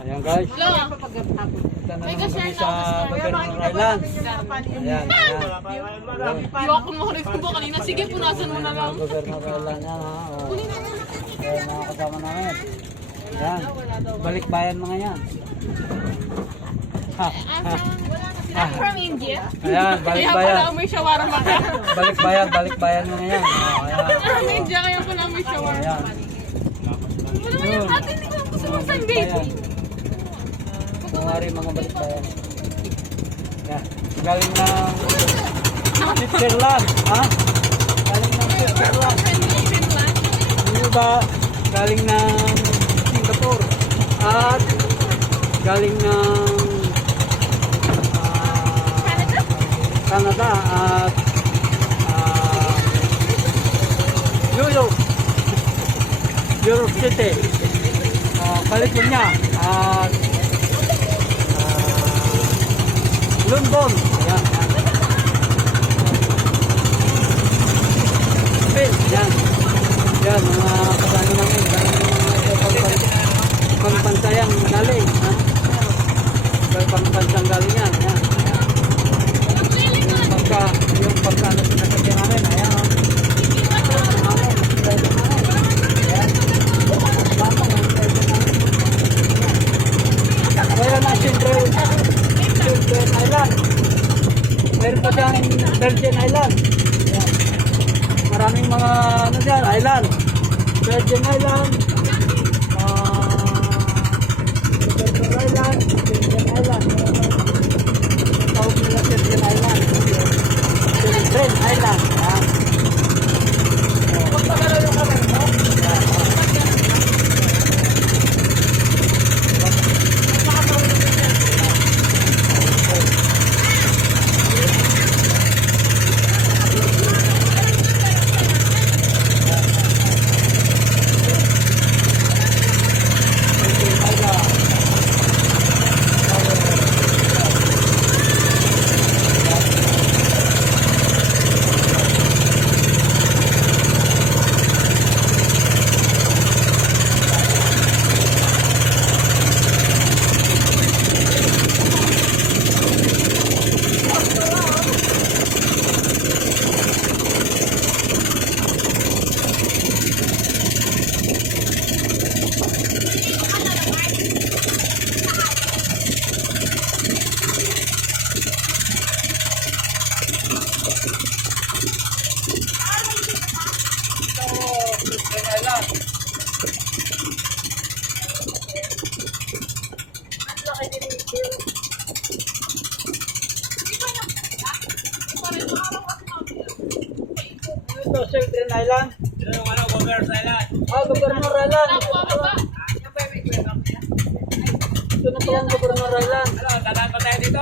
Ayan guys. Hello. Punta na naman kami sa Governor Island. Ayan, ayan. Iwak ko mo ko ba kanina? Sige, punasan mo na lang. Governor Island yan ha. Oh. Ayan mga kasama namin. Ayan. Balikbayan mga yan. Ha, ha. I'm from India. Ayan, Kaya balikbayan. pala amoy shawarma ka. Balikbayan mga yan. Oh, ayan. I'm from India, kaya pala amoy shawarma. Ayan. Wala nga yung ate, hindi ko gusto mo sa baby. Kumari mga balikbayan. Ayan. Galing ng Switzerland. Ha? Galing ng Switzerland. Yung iba, galing ng Singapore. At galing ng Canada at New York City, California at London. Ayan, Spain. Yan. Yan, mga kasano namin. Pangpansayang galing. Pangpansayang galing yan. Ayan. Yung pagkano sinasakyan namin, ayan o. Mayroon na Children Island. Mayroon pa dyan Virgin Island. Ayan. Maraming mga ano dyan, island. Virgin Island, Virgin Island, Virgin Island. Tawag nila Virgin Island. Children Island. Ayan. Pagpagalaw yung kamay mo? Ito, Children Island. Yung ano, Governor Island. Governor Island. Baba. Ito na pala ang Governor Island. Ano, dadaan pa tayo dito.